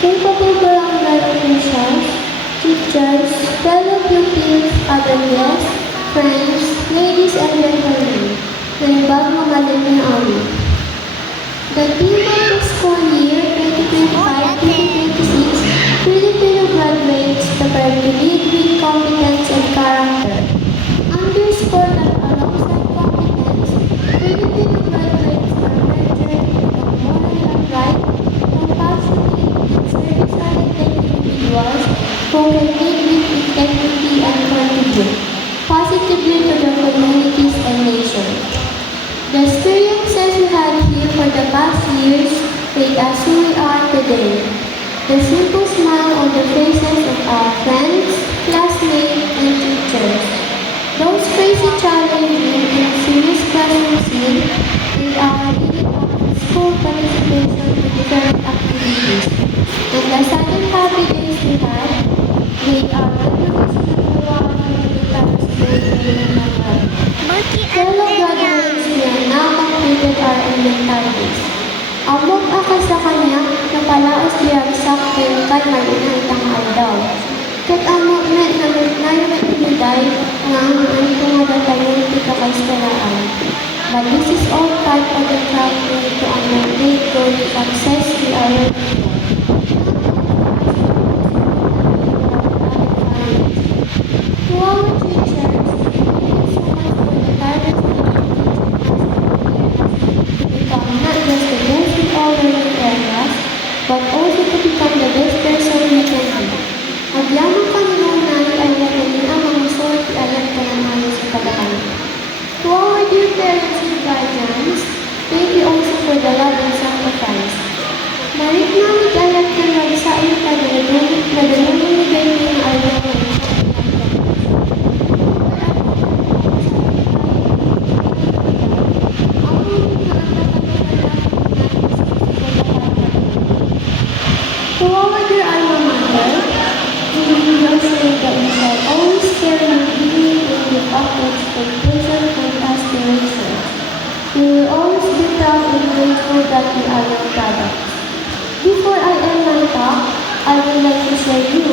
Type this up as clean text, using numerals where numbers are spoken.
capable barangay officials, teachers, fellow pupils, other guests, friends, ladies and gentlemen, na ibang mamalit na amin. The theme of the school year 2025-2026 Filipino graduates prepared to lead with competence and character. Underscore that alongside competence, Filipino graduates are nurtured to become morally upright, compassionate, and service-oriented individuals who can lead with integrity and contribute positively to their communities and nation. The experiences we had here for the past years made us who we are today. The simple smile on the faces of our friends, classmates, and teachers. Those crazy challenging and serious classroom scenes made our leading up to school participation in different activities. And the sudden happy days we had made our graduation to go out and military school training program. Fellow graduates, we are now completed our elementary days. Amok ako sa kanya na palaos diagsak kayo kay Marina itang daw. Kat amok na namin ibiday nga ang tungadatayon kita kay Staraan. But this is all part of the track we need to undertake to success we are working for. To our teachers, thank you so much for the tireless become not just the best in all learning areas, but also to become the best person we can be. Magyamang kami nunay ay nagaling ang mga sorti ayan ka naman sa kabahan. To our dear parents and guardians, thank you also for the love and sacrifice. Marit namin ayat ka na sa iyo ka nadalunong ni Benny ng ayaw mo. To our dear alma mater, we will say that we shall always care and believe in the up expectation and aspiration. We will always be proud and grateful that we are your products. Before I end my talk, I would like to share you